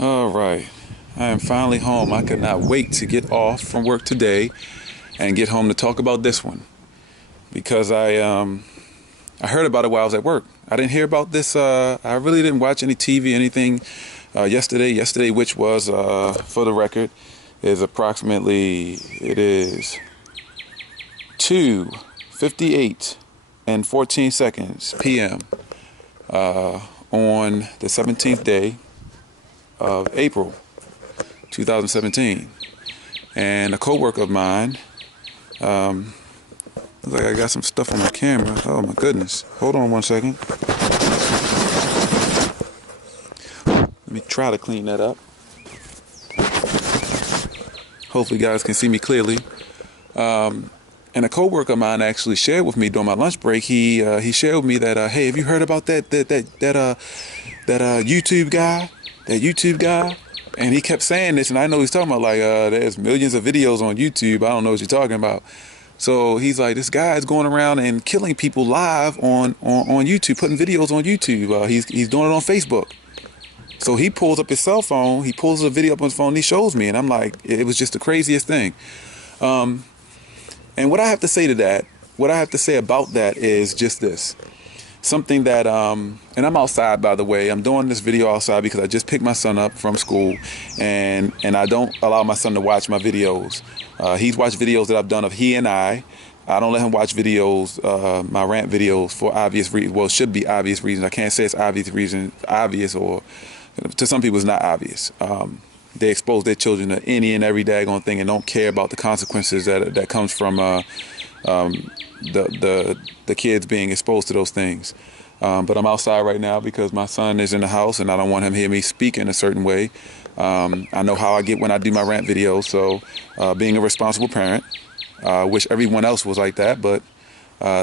All right. I am finally home. I could not wait to get off from work today and get home to talk about this one because I heard about it while I was at work. I didn't hear about this. I really didn't watch any TV, anything yesterday. Yesterday, which was, for the record, it is 2:58 and 14 seconds p.m. On the 17th day of April 2017. And a coworker of mine, looks like I got some stuff on my camera. Oh my goodness. Hold on one second. Let me try to clean that up. Hopefully you guys can see me clearly. And a coworker of mine actually shared with me during my lunch break. He shared with me that hey, have you heard about that YouTube guy? That YouTube guy? And he kept saying this, and I know he's talking about like there's millions of videos on YouTube. I don't know what you're talking about. So he's like, this guy is going around and killing people live on YouTube, putting videos on YouTube. He's doing it on Facebook. So he pulls up his cell phone, he pulls a video up on his phone, and he shows me, and I'm like, it was just the craziest thing. And what I have to say to that, what I have to say about that is just this. Something that, and I'm outside, by the way. I'm doing this video outside because I just picked my son up from school, and I don't allow my son to watch my videos. He's watched videos that I've done of he and I. I don't let him watch videos, my rant videos, for obvious reasons. Well, it should be obvious reasons. I can't say it's obvious, or to some people it's not obvious. They expose their children to any and every daggone thing and don't care about the consequences that comes from the kids being exposed to those things. But I'm outside right now because my son is in the house and I don't want him to hear me speak in a certain way. I know how I get when I do my rant videos, so being a responsible parent, I wish everyone else was like that. But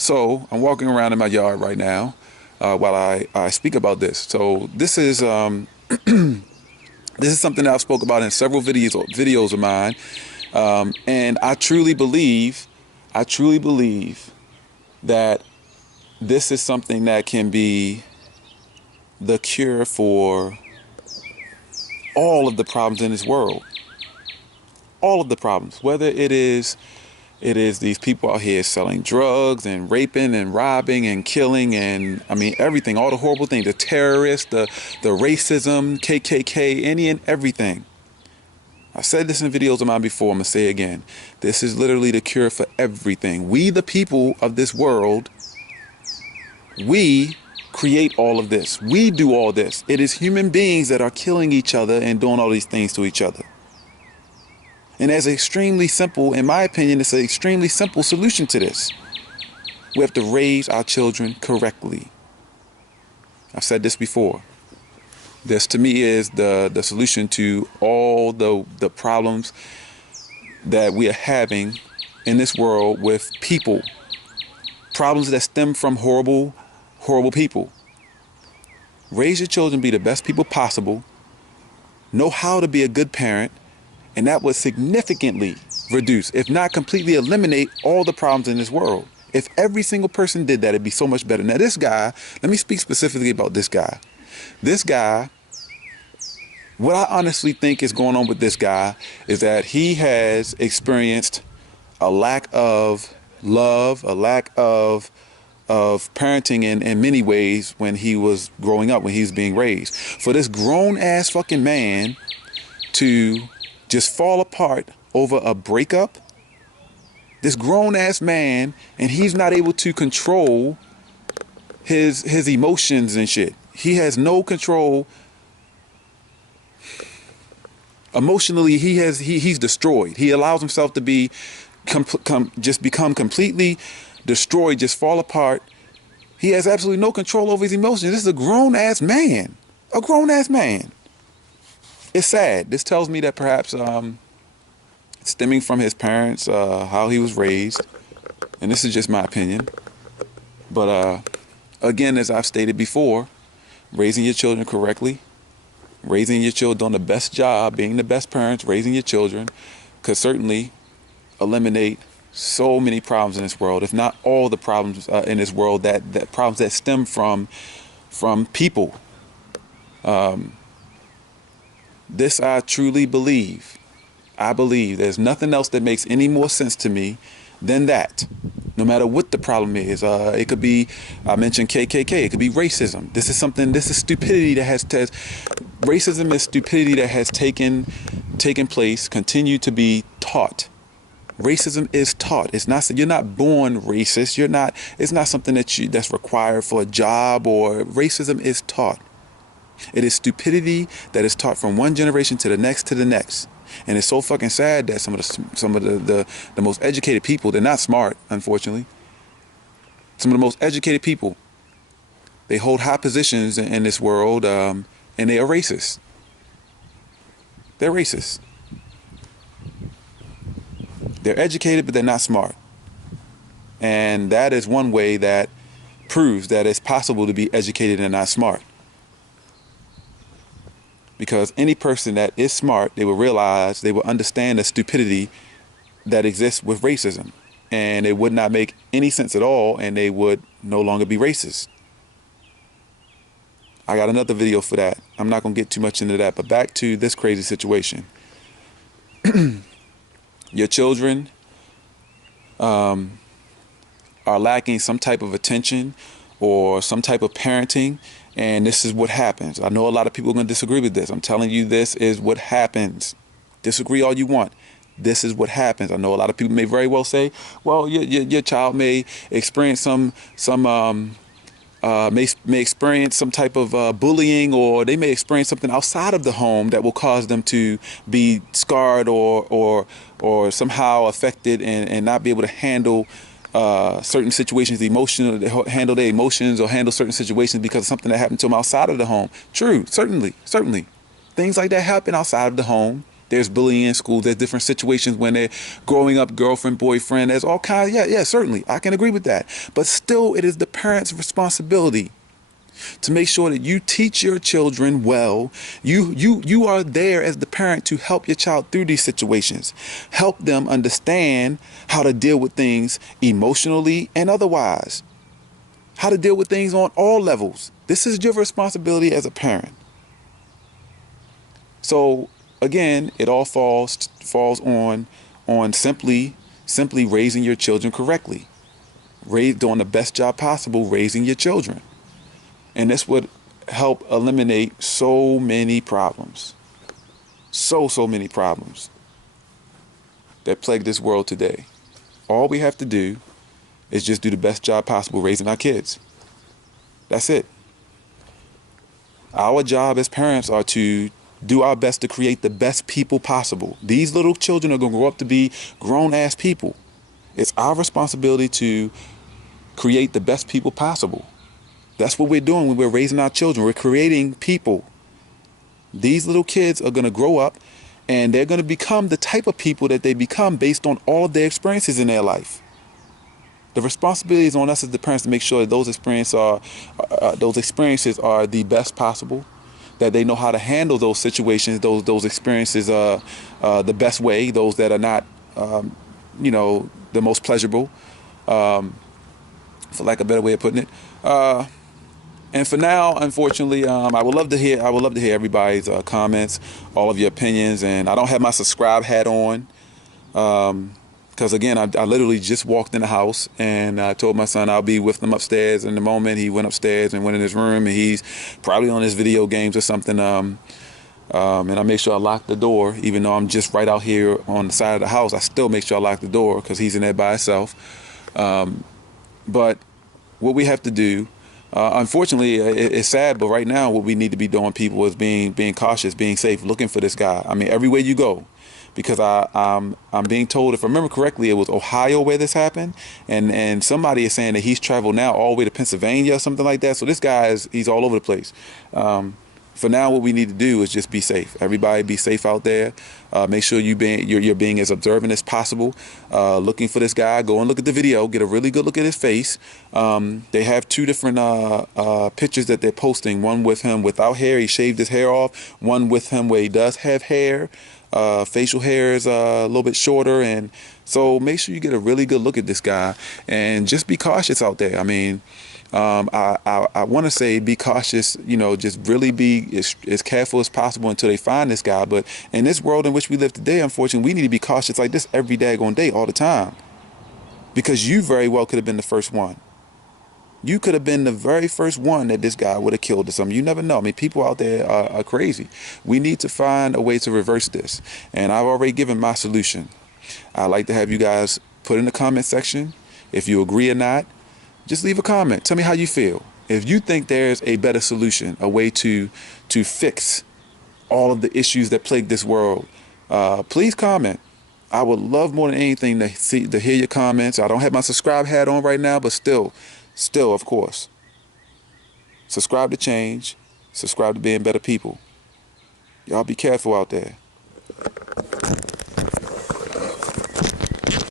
so I'm walking around in my yard right now while I speak about this. So this is this is something that I've spoke about in several videos of mine, and I truly believe that this is something that can be the cure for all of the problems in this world. All of the problems, whether it is these people out here selling drugs and raping and robbing and killing and I mean everything, all the horrible things, the terrorists, the racism, KKK, any and everything. I've said this in videos of mine before, I'm gonna say it again. This is literally the cure for everything. We, the people of this world, we create all of this. We do all this. It is human beings that are killing each other and doing all these things to each other. And there's an extremely simple, in my opinion, it's an extremely simple solution to this. We have to raise our children correctly. I've said this before. This, to me, is the solution to all the problems that we are having in this world with people. Problems that stem from horrible, horrible people. Raise your children, be the best people possible. Know how to be a good parent. And that would significantly reduce, if not completely eliminate, all the problems in this world. If every single person did that, it'd be so much better. Now, this guy, let me speak specifically about this guy. This guy, what I honestly think is going on with this guy is that he has experienced a lack of love, a lack of parenting in many ways when he was growing up, when he was being raised. For this grown-ass fucking man to just fall apart over a breakup, this grown-ass man, and he's not able to control his emotions and shit. He has no control. Emotionally, he's destroyed. He allows himself to be just become completely destroyed, just fall apart. He has absolutely no control over his emotions. This is a grown-ass man. A grown-ass man. It's sad. This tells me that perhaps stemming from his parents, how he was raised, and this is just my opinion, but again, as I've stated before, raising your children correctly, raising your children, doing the best job, being the best parents, raising your children, could certainly eliminate so many problems in this world, if not all the problems in this world, that problems that stem from people. This I truly believe. I believe there's nothing else that makes any more sense to me than that. No matter what the problem is, it could be, I mentioned KKK, it could be racism. This is stupidity that racism is stupidity that has taken place, continue to be taught. Racism is taught. It's not, you're not born racist. It's not something that's required for a job, or racism is taught. It is stupidity that is taught from one generation to the next to the next. And it's so fucking sad that some of the most educated people, they're not smart, unfortunately. Some of the most educated people, they hold high positions in this world, and they are racist. They're racist. They're educated, but they're not smart. And that is one way that proves that it's possible to be educated and not smart. Because any person that is smart, they will realize, they will understand the stupidity that exists with racism. And it would not make any sense at all, and they would no longer be racist. I got another video for that. I'm not going to get too much into that, but back to this crazy situation. Your children are lacking some type of attention or some type of parenting, and this is what happens. I know a lot of people are going to disagree with this. I'm telling you, this is what happens. Disagree all you want. This is what happens. I know a lot of people may very well say, well, your child may experience may experience some type of bullying, or they may experience something outside of the home that will cause them to be scarred or somehow affected and not be able to handle certain situations, handle their emotions or handle certain situations because of something that happened to them outside of the home. True, certainly. Things like that happen outside of the home. There's bullying in school. There's different situations when they're growing up, girlfriend, boyfriend. There's all kinds. Yeah, certainly. I can agree with that. But still, it is the parent's responsibility to make sure that you teach your children well. You are there as the parent to help your child through these situations. Help them understand how to deal with things emotionally and otherwise. How to deal with things on all levels. This is your responsibility as a parent. So again, it all falls on simply raising your children correctly. Doing the best job possible raising your children. And this would help eliminate so many problems. So many problems that plague this world today. All we have to do is just do the best job possible raising our kids. That's it. Our job as parents are to do our best to create the best people possible. These little children are going to grow up to be grown-ass people. It's our responsibility to create the best people possible. That's what we're doing when we're raising our children. We're creating people. These little kids are going to grow up, and they're going to become the type of people that they become based on all of their experiences in their life. The responsibility is on us as the parents to make sure that those experiences are the best possible, that they know how to handle those situations, those experiences the best way, those that are not, the most pleasurable, for lack of a better way of putting it. And for now, unfortunately, I would love to hear everybody's comments, all of your opinions, and I don't have my subscribe hat on, because again, I literally just walked in the house, and I told my son I'll be with them upstairs in a moment. He went upstairs and went in his room, and he's probably on his video games or something. And I make sure I lock the door, even though I'm just right out here on the side of the house. I still make sure I lock the door because he's in there by himself. But what we have to do, unfortunately, it's sad, but right now what we need to be doing, people, is being cautious, being safe, looking for this guy. I mean, everywhere you go, because I'm being told, if I remember correctly, it was Ohio where this happened, and somebody is saying that he's traveled now all the way to Pennsylvania or something like that. So this guy he's all over the place. For now, what we need to do is just be safe. Everybody be safe out there. Make sure you're being as observant as possible. Looking for this guy. Go and look at the video. Get a really good look at his face. They have two different pictures that they're posting. One with him without hair. He shaved his hair off. One with him where he does have hair. Facial hair is a little bit shorter. And so make sure you get a really good look at this guy. And just be cautious out there. I mean, I want to say be cautious, you know, just really be as careful as possible until they find this guy. But in this world in which we live today, unfortunately, we need to be cautious like this every daggone day, all the time. Because you very well could have been the first one. You could have been the very first one that this guy would have killed or something. You never know. I mean, people out there are crazy. We need to find a way to reverse this. And I've already given my solution. I'd like to have you guys put in the comment section if you agree or not. Just leave a comment. Tell me how you feel. If you think there's a better solution, a way to fix all of the issues that plague this world, please comment. I would love more than anything to hear your comments. I don't have my subscribe hat on right now, but still, of course, subscribe to change. Subscribe to being better people. Y'all be careful out there.